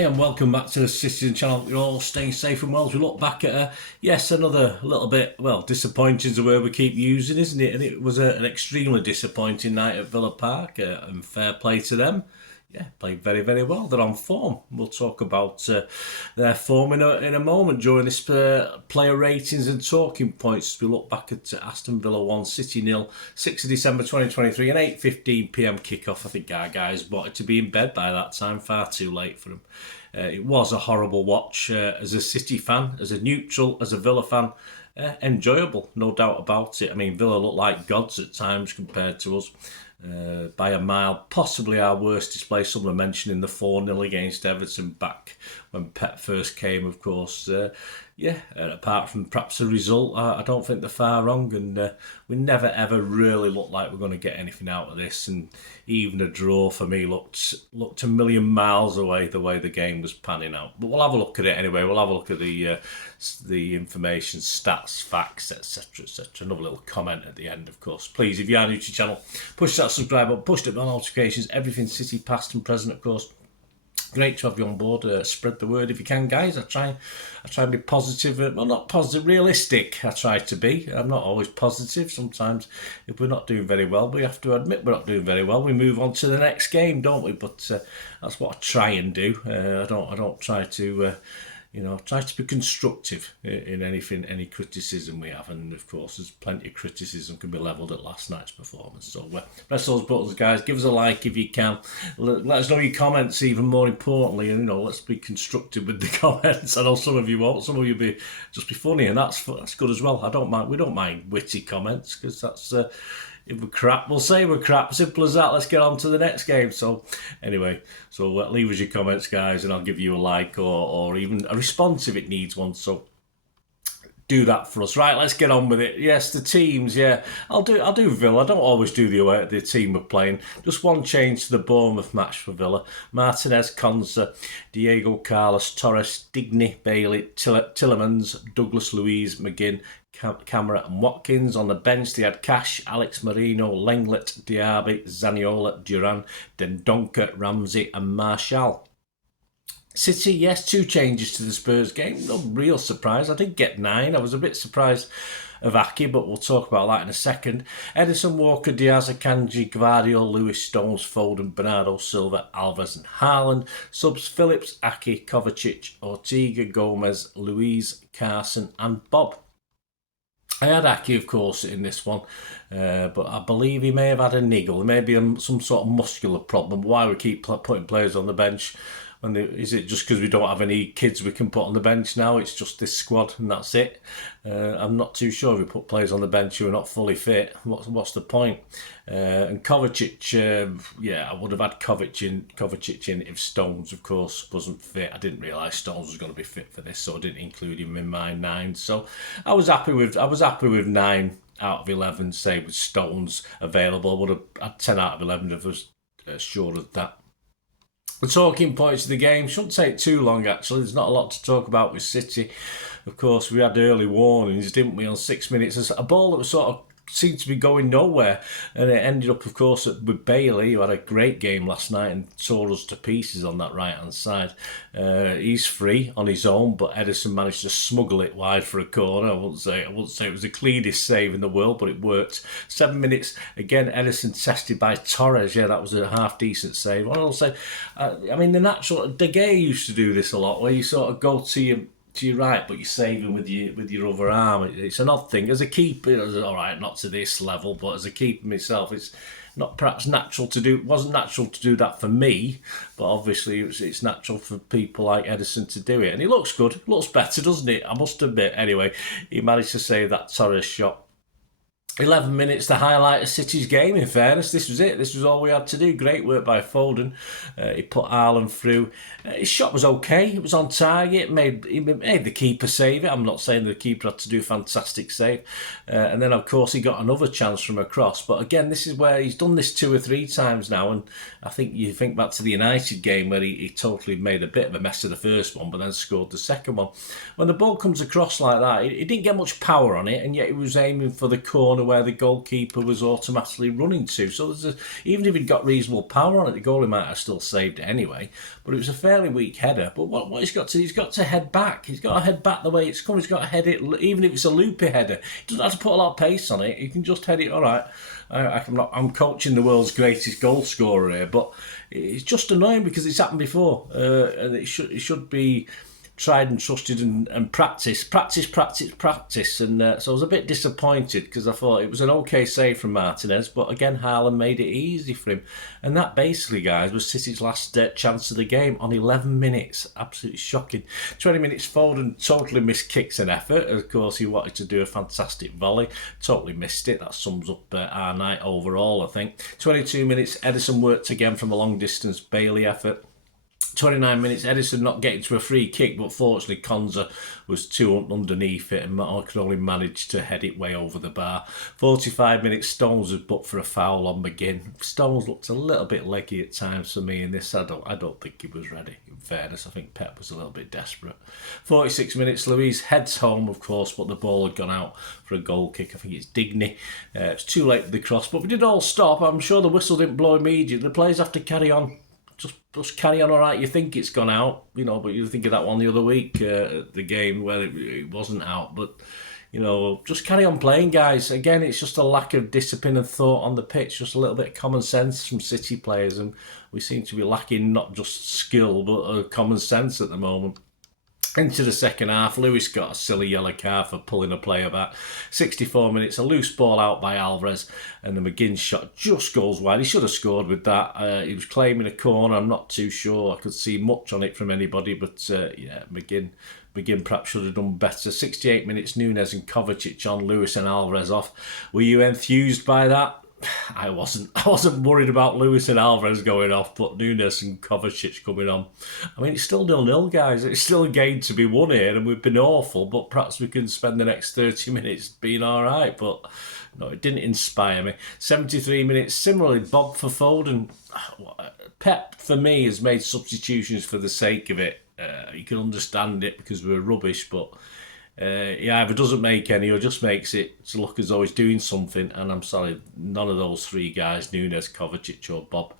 Hi and welcome back to the Citytilidie channel. You're all staying safe and well as we look back at yes, another little bit, well, disappointing is the word we keep using, isn't it? And it was an extremely disappointing night at Villa Park, and fair play to them. Yeah, played very, very well. They're on form. We'll talk about their form in a moment during this player ratings and talking points. We look back at Aston Villa 1, City 0, 6th of December 2023, an 8:15 p.m. kickoff. I think our guys wanted to be in bed by that time, far too late for them. It was a horrible watch as a City fan, as a neutral, as a Villa fan. Enjoyable, no doubt about it. I mean, Villa looked like gods at times compared to us. By a mile, possibly our worst display. Someone mentioning the 4-0 against Everton back when Pep first came, of course. Apart from perhaps a result, I don't think they're far wrong, and we never ever really looked like we're going to get anything out of this, and even a draw for me looked a million miles away the way the game was panning out. But we'll have a look at it anyway. We'll have a look at the information, stats, facts, etc, etc. Another little comment at the end, of course. Please, if you are new to the channel, push that subscribe button, push the bell notifications, everything City past and present, of course. Great to have you on board. Spread the word if you can, guys. I try and be positive. Well, not positive, realistic. I try to be. I'm not always positive. Sometimes, if we're not doing very well, we have to admit we're not doing very well. We move on to the next game, don't we? But that's what I try and do. I don't try to. Try to be constructive in any criticism we have, and of course there's plenty of criticism can be levelled at last night's performance. So press those buttons, guys. Give us a like if you can. Let us know your comments. Even more importantly, let's be constructive with the comments. I know some of you won't. Some of you be just be funny, and that's good as well. I don't mind. We don't mind witty comments because that's. If we're crap, we'll say we're crap. Simple as that. Let's get on to the next game. So, anyway, leave us your comments, guys, and I'll give you a like or even a response if it needs one. So, do that for us. Right, let's get on with it. Yes, the teams, yeah. I'll do Villa. I don't always do the team we're playing. Just one change to the Bournemouth match for Villa. Martinez, Konsa, Diego Carlos, Torres, Digny, Bailey, Tillemans, Douglas Luiz, McGinn, Camara and Watkins. On the bench they had Cash, Alex Marino, Lenglet, Diaby, Zaniola, Duran, Dendoncker, Ramsey and Martial. City, yes, 2 changes to the Spurs game. No real surprise. I did get 9. I was a bit surprised of Aki, but we'll talk about that in a second. Edison, Walker, Diaz, Akanji, Gvardiol, Lewis, Stones, Foden, Bernardo Silva, Alves and Haaland. Subs, Phillips, Aki, Kovacic, Ortega, Gomez, Louise, Carson and Bob. I had Aki, of course, in this one, but I believe he may have had a niggle. There may be some sort of muscular problem. Why we keep putting players on the bench? Is it just because we don't have any kids we can put on the bench now? It's just this squad and that's it. I'm not too sure if we put players on the bench who are not fully fit. What's the point? And Kovacic, I would have had Kovacic in if Stones, of course, wasn't fit. I didn't realise Stones was going to be fit for this, so I didn't include him in my 9. So I was happy with 9 out of 11. Say with Stones available, I would have had 10 out of 11 if I was sure of that. The talking points of the game shouldn't take too long, actually. There's not a lot to talk about with City. Of course, we had early warnings, didn't we, on 6 minutes. There's a ball that was sort of seemed to be going nowhere, and it ended up, of course, with Bailey, who had a great game last night and tore us to pieces on that right-hand side. He's free on his own, but Edison managed to smuggle it wide for a corner. I wouldn't say it was the cleanest save in the world, but it worked. 7 minutes, again, Edison tested by Torres. Yeah, that was a half-decent save. What I'll say, De Gea used to do this a lot, where you sort of go to your right, but you're saving with your other arm. It's an odd thing. As a keeper, it's all right, not to this level, but as a keeper myself, it's not perhaps natural to do. It wasn't natural to do that for me, but obviously it's natural for people like Edison to do it. And he looks good. It looks better, doesn't it? I must admit. Anyway, he managed to save that Torres shot. 11 minutes, the highlight of City's game, in fairness. This was it. This was all we had to do. Great work by Foden. He put Haaland through. His shot was okay. It was on target. He made the keeper save it. I'm not saying the keeper had to do a fantastic save. And then, of course, he got another chance from across. But again, this is where he's done this 2 or 3 times now. And I think you think back to the United game where he totally made a bit of a mess of the first one, but then scored the second one. When the ball comes across like that, he didn't get much power on it, and yet he was aiming for the corner where the goalkeeper was automatically running to. So even if he'd got reasonable power on it, the goalie might have still saved it anyway. But it was a fairly weak header. But what he's got to head back. He's got to head back the way it's come. He's got to head it, even if it's a loopy header. He doesn't have to put a lot of pace on it. He can just head it. All right. I'm coaching the world's greatest goal scorer here, but it's just annoying because it's happened before, and it should be tried and trusted and practice. And so I was a bit disappointed because I thought it was an okay save from Martinez, but again, Haaland made it easy for him. And that basically, guys, was City's last chance of the game on 11 minutes. Absolutely shocking. 20 minutes, Foden totally missed kicks and effort. Of course, he wanted to do a fantastic volley. Totally missed it. That sums up our night overall, I think. 22 minutes, Ederson worked again from a long distance, Bailey effort. 29 minutes, Ederson not getting to a free kick, but fortunately Konza was too underneath it and could only manage to head it way over the bar. 45 minutes, Stones was booked for a foul on McGinn. Stones looked a little bit leggy at times for me in this. I don't think he was ready, in fairness. I think Pep was a little bit desperate. 46 minutes, Luiz heads home, of course, but the ball had gone out for a goal kick. I think it's Digny. It's too late for the cross, but we did all stop. I'm sure the whistle didn't blow immediately. The players have to carry on. Just carry on, all right. You think it's gone out, but you think of that one the other week, the game where it wasn't out. But, just carry on playing, guys. Again, it's just a lack of discipline and thought on the pitch, just a little bit of common sense from City players. And we seem to be lacking not just skill, but common sense at the moment. Into the second half, Lewis got a silly yellow card for pulling a player back. 64 minutes, a loose ball out by Alvarez, and the McGinn shot just goes wide. He should have scored with that. He was claiming a corner. I'm not too sure I could see much on it from anybody, but McGinn perhaps should have done better. 68 minutes, Nunes and Kovacic on, Lewis and Alvarez off. Were you enthused by that? I wasn't worried about Lewis and Alvarez going off, but Nunes and Kovacic coming on. I mean, it's still 0-0, guys. It's still a game to be won here, and we've been awful, but perhaps we can spend the next 30 minutes being all right. But no, it didn't inspire me. 73 minutes, similarly, Bob for Foden. Pep, for me, has made substitutions for the sake of it. You can understand it because we're rubbish, but he either doesn't make any or just makes it to look as though he's doing something. And I'm sorry, none of those three guys, Nunes, Kovacic or Bob,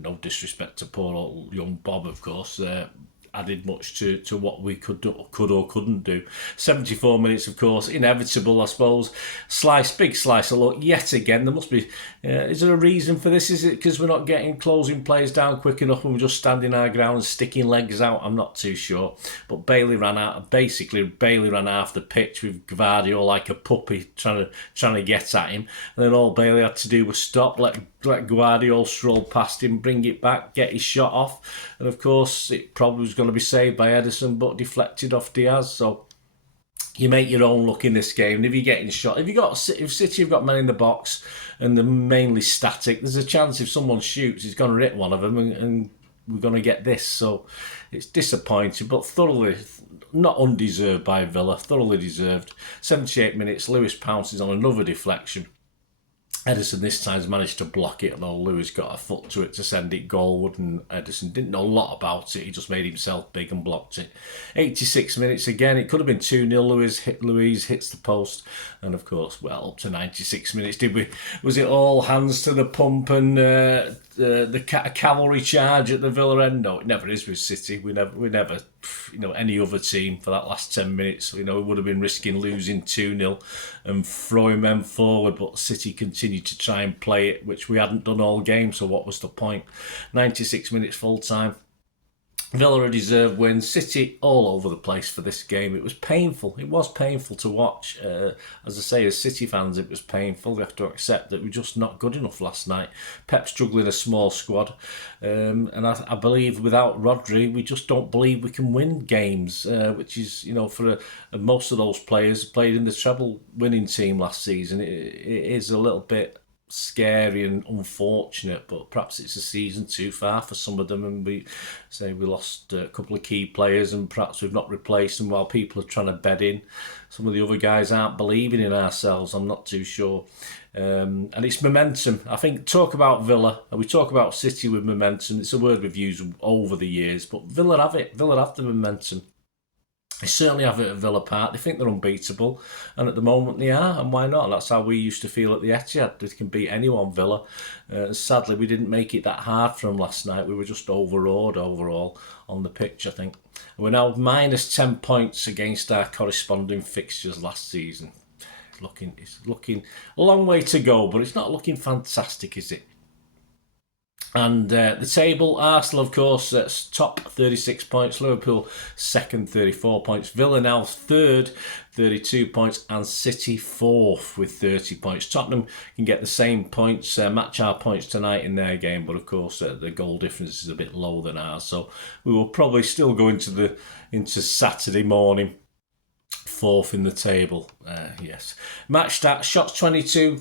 no disrespect to poor old young Bob, of course, added much to what we could or couldn't do. 74 minutes, of course, inevitable, I suppose. Big slice of luck yet again. There must be. Is there a reason for this? Is it because we're not getting closing players down quick enough and we're just standing our ground and sticking legs out? I'm not too sure. But Bailey ran half the pitch with Gvardiol like a puppy trying to get at him, and then all Bailey had to do was stop, let Gvardiol stroll past him, bring it back, get his shot off, and of course it probably was going to be saved by Ederson but deflected off Diaz. So you make your own luck in this game, and if you're getting shot, if City have got men in the box and they're mainly static, there's a chance if someone shoots he's going to hit one of them and we're going to get this. So it's disappointing, but thoroughly not undeserved by Villa, thoroughly deserved. 78 minutes, Lewis pounces on another deflection. Ederson this time has managed to block it, although Lewis got a foot to it to send it goalward, and Ederson didn't know a lot about it. He just made himself big and blocked it. 86 minutes again. It could have been 2-0. Luiz hits the post, and of course, well, up to 96 minutes, was it all hands to the pump and the cavalry charge at the Villa end? No, it never is with City. We never, any other team for that last 10 minutes, we would have been risking losing 2-0 and throwing men forward, but City continued to try and play it, which we hadn't done all game, so what was the point? 96 minutes full time. Villa a deserved win. City all over the place for this game. It was painful. It was painful to watch. As I say, as City fans, it was painful. We have to accept that we're just not good enough last night. Pep's juggling a small squad. And I believe without Rodri, we just don't believe we can win games, which is, for most of those players played in the treble winning team last season. It is a little bit scary and unfortunate, but perhaps it's a season too far for some of them, and we lost a couple of key players and perhaps we've not replaced them while people are trying to bed in. Some of the other guys aren't believing in ourselves. I'm not too sure. And it's momentum. I think talk about Villa and we talk about City with momentum. It's a word we've used over the years, but Villa have it. Villa have the momentum. They certainly have it at Villa Park. They think they're unbeatable, and at the moment they are, and why not? That's how we used to feel at the Etihad. They can beat anyone, Villa. Sadly, we didn't make it that hard for them last night. We were just overawed overall on the pitch, I think. We're now minus 10 points against our corresponding fixtures last season. It's looking a long way to go, but it's not looking fantastic, is it? And the table, Arsenal, of course, top 36 points. Liverpool, second, 34 points. Villa now third, 32 points. And City, fourth, with 30 points. Tottenham can get the same points, match our points tonight in their game. But, of course, the goal difference is a bit lower than ours. So we will probably still go into Saturday morning fourth in the table. Yes. Match stats, shots 22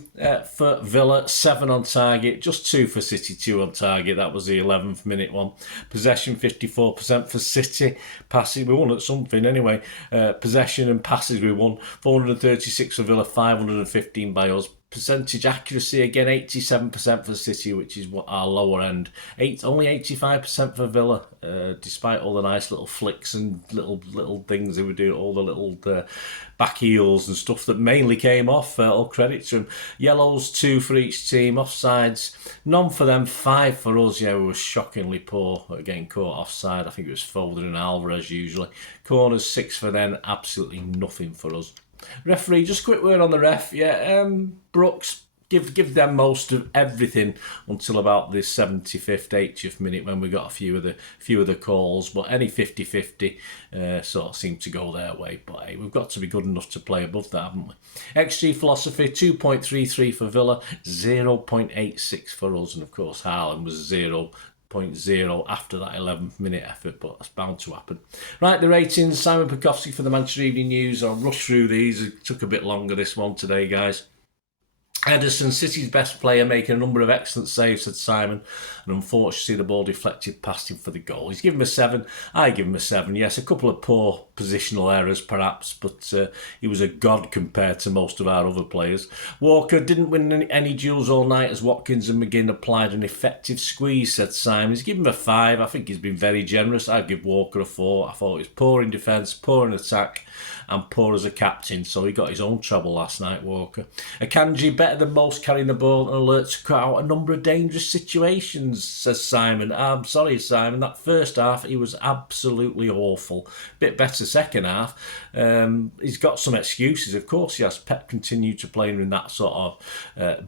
for Villa, 7 on target, just 2 for City, 2 on target. That was the 11th minute one. Possession 54% for City. Passes, we won at something anyway. Possession and passes we won. 436 for Villa, 515 by us. Percentage accuracy again, 87% for City, which is our lower end. Only 85% for Villa, despite all the nice little flicks and little things they were doing, all the little back heels and stuff that mainly came off. All credit to them. Yellows 2 for each team. Offsides, none for them, 5 for us. Yeah, we were shockingly poor at getting caught offside. I think it was Foden and Alvarez usually. Corners 6 for them, absolutely nothing for us. Referee, just a quick word on the ref. Yeah, Brooks, give them most of everything until about the 75th, 80th minute when we got a few of the calls. But any 50-50 sort of seemed to go their way. But hey, we've got to be good enough to play above that, haven't we? XG philosophy, 2.33 for Villa, 0.86 for us. And of course, Haaland was 0.0 after that 11th minute effort, but that's bound to happen. Right, the ratings. Simon Pekowski for the Manchester Evening News. I'll rush through these. It took a bit longer, this one today, guys. Ederson, City's best player, making a number of excellent saves, said Simon, and unfortunately the ball deflected past him for the goal. He's given him a 7. I give him a 7. Yes, a couple of poor positional errors perhaps, but he was a god compared to most of our other players. Walker didn't win any duels all night as Watkins and McGinn applied an effective squeeze, said Simon. He's given him a 5. I think he's been very generous. I'd give Walker a 4. I thought he was poor in defence, poor in attack, and poor as a captain, so he got his own trouble last night, Walker. Akanji, better than most carrying the ball and alert to cut out a number of dangerous situations, says Simon. I'm sorry, Simon, that first half he was absolutely awful. Bit better second half. He's got some excuses, of course he has. Pep continued to play in that sort of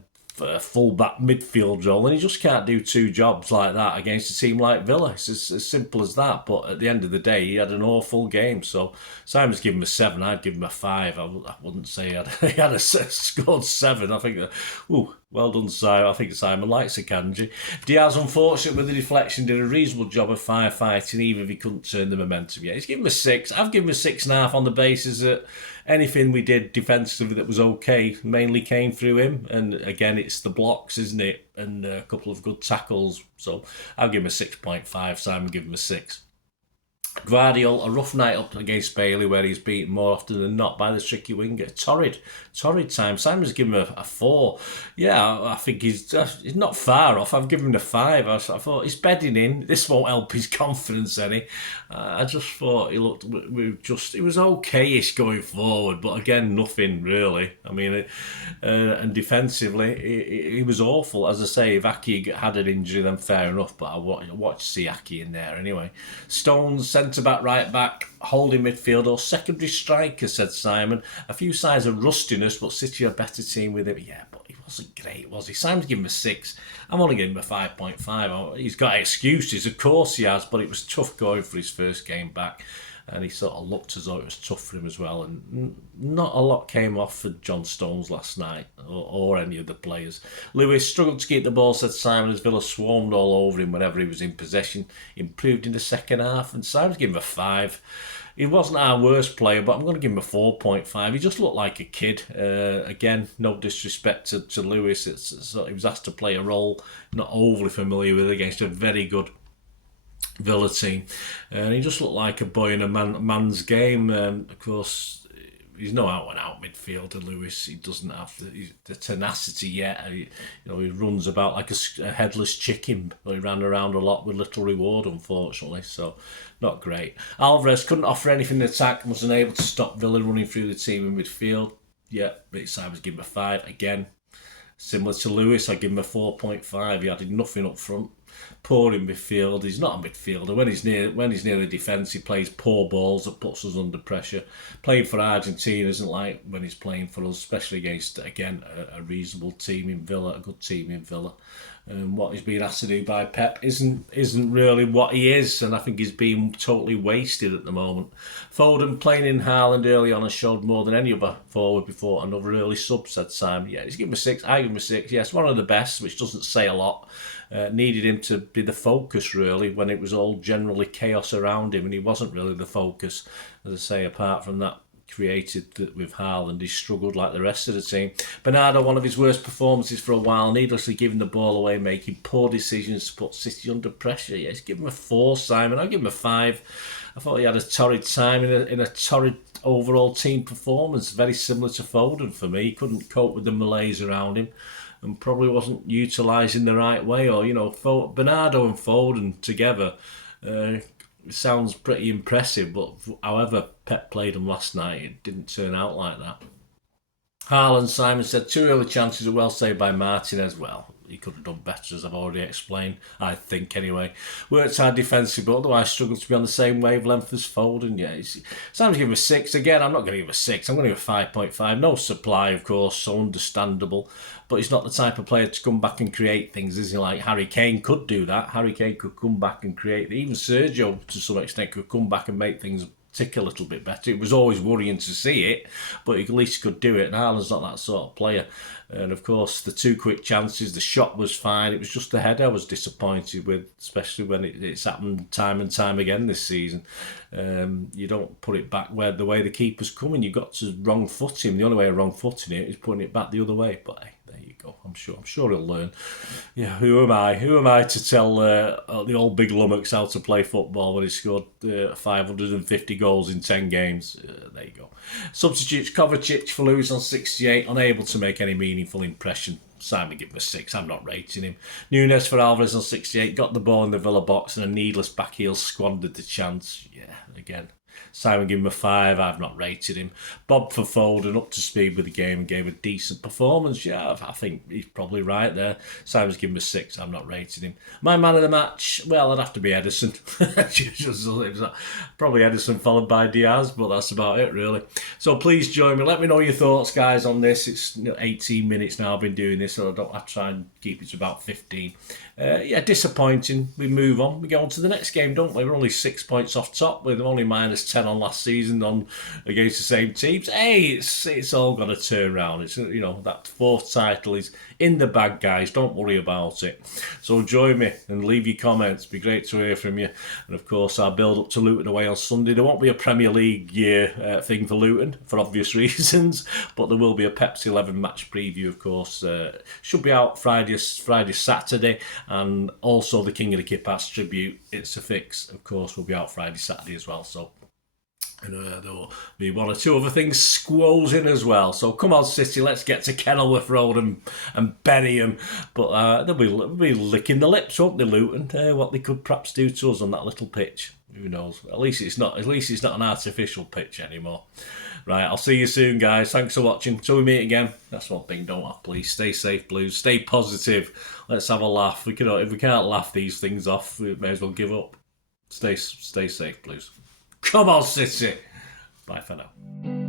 full-back midfield role, and he just can't do 2 jobs like that against a team like Villa. It's as simple as that, but at the end of the day, he had an awful game, so Simon's given him a 7, I'd give him a 5. I wouldn't say he had scored 7. I think that, well done, Simon. I think Simon likes Akanji. Diaz, unfortunate with the deflection, did a reasonable job of firefighting, even if he couldn't turn the momentum yet. He's given him a 6. I've given him a 6.5 on the basis that anything we did defensively that was okay mainly came through him. And again, it's the blocks, isn't it? And a couple of good tackles. So I'll give him a 6.5. Simon give him a 6. Guardiola, a rough night up against Bailey where he's beaten more often than not by the tricky winger. Torrid time. Simon's given him a 4. Yeah, I think he's not far off. I've given him a 5. I thought he's bedding in. This won't help his confidence any. I just thought he was okay-ish going forward, but again, nothing really. I mean, and defensively, he was awful. As I say, if Aki had an injury, then fair enough, but I watched see Aki in there anyway. Stones, centre-back, right-back, holding midfield or secondary striker, said Simon. A few signs of rustiness, but City are a better team with him. Yeah, but he wasn't great, was he? Simon's given him a 6. I'm only giving him a 5.5. He's got excuses, of course he has, but it was tough going for his first game back. And he sort of looked as though it was tough for him as well. And not a lot came off for John Stones last night, or any of the players. Lewis struggled to keep the ball, said Simon, as Villa swarmed all over him whenever he was in possession. Improved in the second half, and Simon's given him a 5. He wasn't our worst player, but I'm going to give him a 4.5. He just looked like a kid. Again, no disrespect to Lewis. He was asked to play a role not overly familiar with against a very good Villa team, and he just looked like a boy in a man's game. Of course, he's no out-and-out midfielder, Lewis. He doesn't have the tenacity yet. He runs about like a headless chicken. He ran around a lot with little reward, unfortunately, so not great. Alvarez couldn't offer anything in attack and was unable to stop Villa running through the team in midfield. Yeah, but I was giving him a 5 again. Similar to Lewis, I give him a 4.5. He added nothing up front. Poor in midfield. He's not a midfielder. When he's near the defence, he plays poor balls that puts us under pressure. Playing for Argentina isn't like when he's playing for us, especially against, again, a reasonable team in Villa, a good team in Villa. What he's being asked to do by Pep isn't really what he is, and I think he's being totally wasted at the moment. Foden playing in Haaland early on has showed more than any other forward before another early sub, said Simon. Yeah, he's given him a 6. I give him a 6. Yes, one of the best, which doesn't say a lot. Needed him to be the focus, really, when it was all generally chaos around him, and he wasn't really the focus. As I say, apart from that created that with Haaland, he struggled like the rest of the team. Bernardo, one of his worst performances for a while, needlessly giving the ball away, making poor decisions to put City under pressure. Yes, give him a 4, Simon. I'll give him a 5. I thought he had a torrid time in a torrid overall team performance, very similar to Foden for me. He couldn't cope with the malaise around him and probably wasn't utilising the right way. Or, Bernardo and Foden together sounds pretty impressive, but however Pep played them last night, it didn't turn out like that. Haaland, Simon said, 2 early chances are well saved by Martinez. Well, he could have done better, as I've already explained, I think anyway. Worked hard defensively, but otherwise struggled to be on the same wavelength as Foden. Yeah, Simon's giving him a 6. Again, I'm not going to give him a 6. I'm going to give him a 5.5. No supply, of course, so understandable. But he's not the type of player to come back and create things, is he? Like Harry Kane could do that. Harry Kane could come back and create. Even Sergio, to some extent, could come back and make things tick a little bit better. It was always worrying to see it, but at least he could do it. And Haaland's not that sort of player. And of course, the 2 quick chances, the shot was fine. It was just the header I was disappointed with, especially when it's happened time and time again this season. You don't put it back the way the keeper's coming. You've got to wrong foot him. The only way of wrong footing it is putting it back the other way. But hey, there you go. I'm sure he'll learn. Yeah, who am I? Who am I to tell the old big lummox how to play football when he scored 550 goals in 10 games? There you go. Substitutes Kovacic for Lewis on 68, unable to make any meaningful impression. Simon give him a 6. I'm not rating him. Nunes for Alvarez on 68, got the ball in the Villa box and a needless back heel squandered the chance. Yeah, again. Simon gave him a 5. I've not rated him. Bob for Foden, up to speed with the game and gave a decent performance. Yeah, I think he's probably right there. Simon's given him a 6. I'm not rating him. My man of the match, well, it'd have to be Edison. Probably Edison followed by Diaz, but that's about it, really. So please join me. Let me know your thoughts, guys, on this. It's 18 minutes now I've been doing this, so I try and keep it to about 15. Yeah, disappointing. We move on. We go on to the next game, don't we? We're only 6 points off top with only minus 10 on last season against the same teams. Hey, it's all got to turn around. It's that 4th title is in the bag, guys. Don't worry about it. So join me and leave your comments. It'd be great to hear from you. And of course, I'll build up to Luton away on Sunday. There won't be a Premier League year thing for Luton for obvious reasons, but there will be a Pepsi 11 match preview, of course. Should be out Friday, Saturday, and also the King of the Kippax tribute. It's a fix, of course, will be out Friday, Saturday as well. So there'll be 1 or 2 other things squoze in as well. So come on, City, let's get to Kenilworth Road and bury them. But they'll be licking the lips, won't they, Luton? What they could perhaps do to us on that little pitch. Who knows? At least it's not an artificial pitch anymore. Right, I'll see you soon, guys. Thanks for watching. Till we meet again. That's one thing, don't have, please. Stay safe, Blues. Stay positive. Let's have a laugh. If we can't laugh these things off, we may as well give up. Stay safe, Blues. Come on, City. Bye for now.